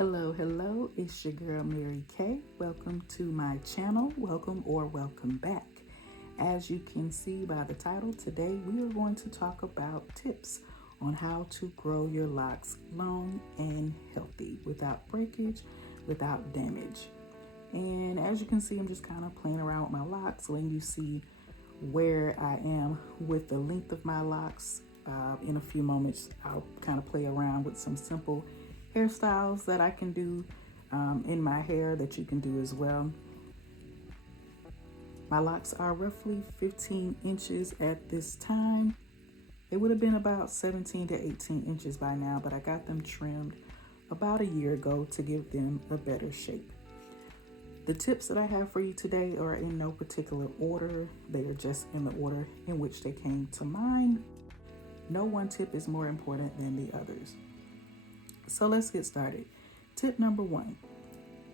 Hello, it's your girl Mary Kay. Welcome to my channel. Welcome or welcome back. As you can see by the title, today we are going to talk about tips on how to grow your locks long and healthy without breakage, without damage. And as you can see, I'm just kind of playing around with my locks, letting you see where I am with the length of my locks. In a few moments, I'll kind of play around with some simple hairstyles that I can do in my hair that you can do as well. My locks are roughly 15 inches at this time. It would have been about 17 to 18 inches by now, but I got them trimmed about a year ago to give them a better shape. The tips that I have for you today are in no particular order. They are just in the order in which they came to mind. No one tip is more important than the others. So let's get started. Tip number 1,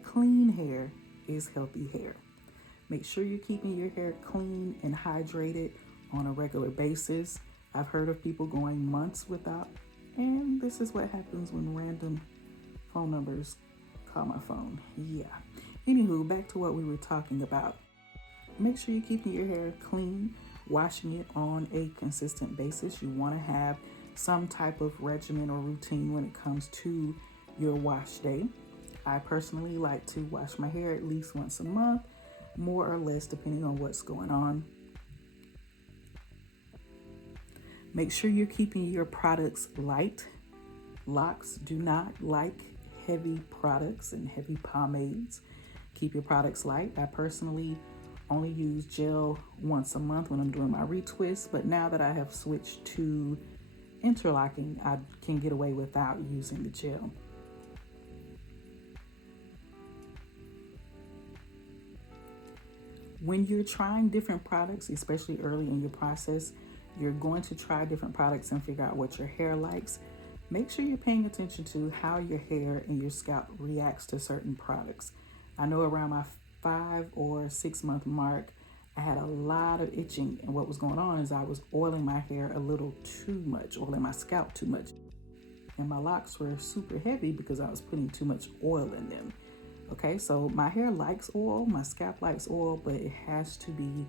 clean hair is healthy hair. Make sure you're keeping your hair clean and hydrated on a regular basis. I've heard of people going months without, and this is what happens when random phone numbers call my phone. Yeah. Anywho, back to what we were talking about. Make sure you're keeping your hair clean, washing it on a consistent basis. You want to have some type of regimen or routine when it comes to your wash day. I personally like to wash my hair at least once a month, more or less depending on what's going on. Make sure you're keeping your products light. LOCS do not like heavy products and heavy pomades. Keep your products light. I personally only use gel once a month when I'm doing my retwist, but now that I have switched to interlocking, I can get away without using the gel. When you're trying different products, especially early in your process, you're going to try different products and figure out what your hair likes. Make sure you're paying attention to how your hair and your scalp reacts to certain products. I know around my 5 or 6 month mark, I had a lot of itching, and what was going on is I was oiling my hair a little too much, oiling my scalp too much. And my locks were super heavy because I was putting too much oil in them. Okay, so my hair likes oil, my scalp likes oil, but it has to be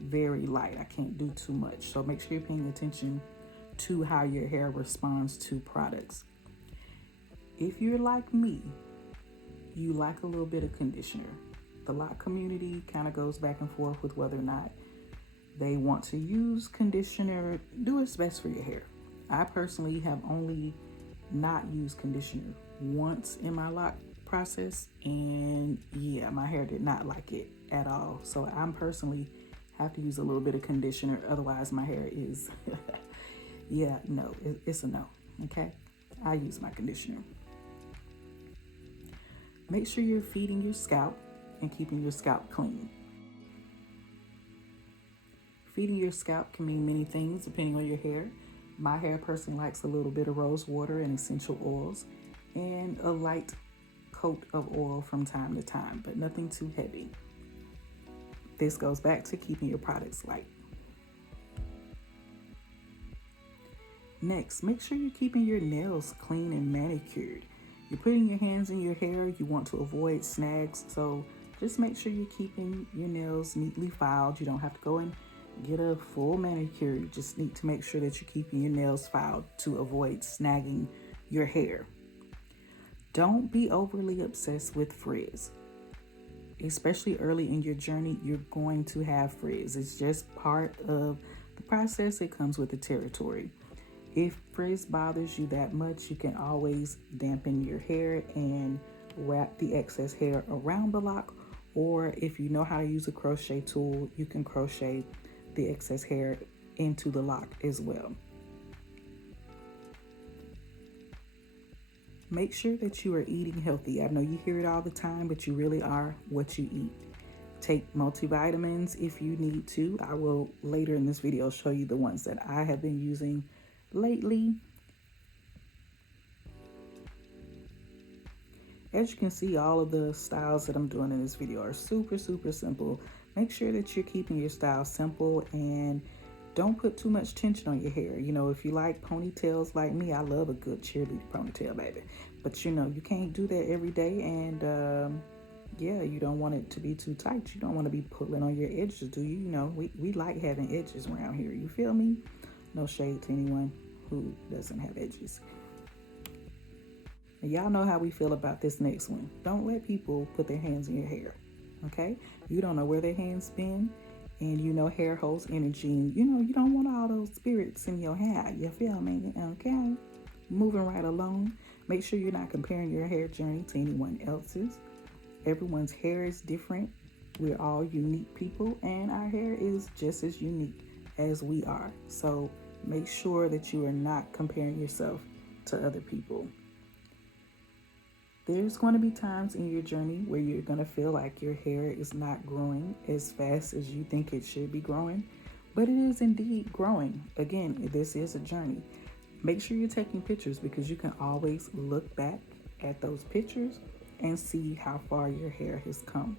very light. I can't do too much. So make sure you're paying attention to how your hair responds to products. If you're like me, you like a little bit of conditioner. The lock community kind of goes back and forth with whether or not they want to use conditioner. Do what's best for your hair. I personally have only not used conditioner once in my lock process, and yeah, my hair did not like it at all. So I'm personally have to use a little bit of conditioner, otherwise my hair is yeah, no, it's a no. Okay, I use my conditioner. Make sure you're feeding your scalp and keeping your scalp clean. Feeding your scalp can mean many things depending on your hair. My hair personally likes a little bit of rose water and essential oils and a light coat of oil from time to time, but nothing too heavy. This goes back to keeping your products light. Next, make sure you're keeping your nails clean and manicured. You're putting your hands in your hair, you want to avoid snags, so just make sure you're keeping your nails neatly filed. You don't have to go and get a full manicure. You just need to make sure that you're keeping your nails filed to avoid snagging your hair. Don't be overly obsessed with frizz. Especially early in your journey, you're going to have frizz. It's just part of the process. It comes with the territory. If frizz bothers you that much, you can always dampen your hair and wrap the excess hair around the lock, or if you know how to use a crochet tool, you can crochet the excess hair into the lock as well. Make sure that you are eating healthy. I know you hear it all the time, but you really are what you eat. Take multivitamins if you need to. I will later in this video show you the ones that I have been using lately. As you can see, all of the styles that I'm doing in this video are super simple. Make sure that you're keeping your style simple and don't put too much tension on your hair. You know, if you like ponytails like me, I love a good cheerleader ponytail, baby. But you know, you can't do that every day. And yeah, you don't want it to be too tight. You don't want to be pulling on your edges, do you? You know, we like having edges around here. You feel me? No shade to anyone who doesn't have edges. And y'all know how we feel about this next one. Don't let people put their hands in your hair, okay? You don't know where their hands been, and you know hair holds energy, and you know you don't want all those spirits in your hair. You feel me? Okay? Moving right along. Make sure you're not comparing your hair journey to anyone else's. Everyone's hair is different. We're all unique people, and our hair is just as unique as we are. So make sure that you are not comparing yourself to other people. There's going to be times in your journey where you're going to feel like your hair is not growing as fast as you think it should be growing, but it is indeed growing. Again, this is a journey. Make sure you're taking pictures because you can always look back at those pictures and see how far your hair has come.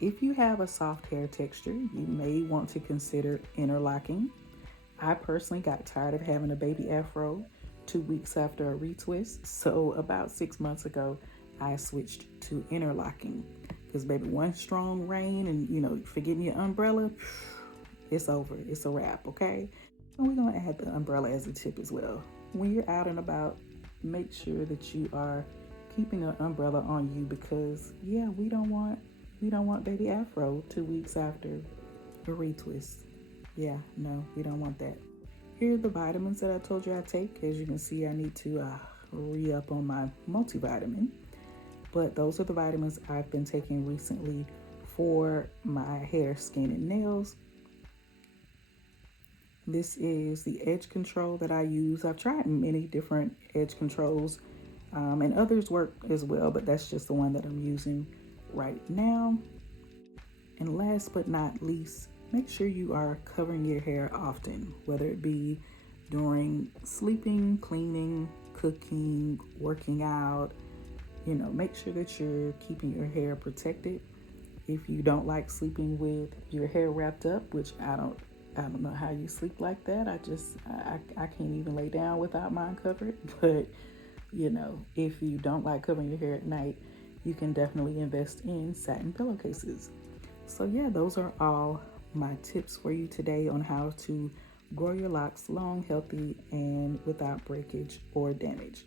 If you have a soft hair texture, you may want to consider interlocking. I personally got tired of having a baby afro 2 weeks after a retwist, so about 6 months ago, I switched to interlocking. Because baby, one strong rain and you know, forgetting your umbrella, it's over. It's a wrap, okay? So we're gonna add the umbrella as a tip as well. When you're out and about, make sure that you are keeping an umbrella on you because yeah, we don't want baby afro 2 weeks after a retwist. Yeah, no, we don't want that. Here are the vitamins that I told you I take. As you can see, I need to re-up on my multivitamin. But those are the vitamins I've been taking recently for my hair, skin, and nails. This is the edge control that I use. I've tried many different edge controls and others work as well, but that's just the one that I'm using right now. And last but not least, make sure you are covering your hair often, whether it be during sleeping, cleaning, cooking, working out. You know, make sure that you're keeping your hair protected. If you don't like sleeping with your hair wrapped up, which I don't know how you sleep like that. I can't even lay down without mine covered. But you know, if you don't like covering your hair at night, you can definitely invest in satin pillowcases. So yeah, those are all my tips for you today on how to grow your locks long, healthy, and without breakage or damage.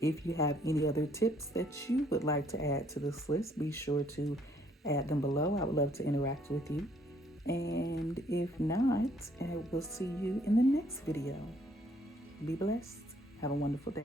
If you have any other tips that you would like to add to this list, be sure to add them below. I would love to interact with you. And if not, I will see you in the next video. Be blessed. Have a wonderful day.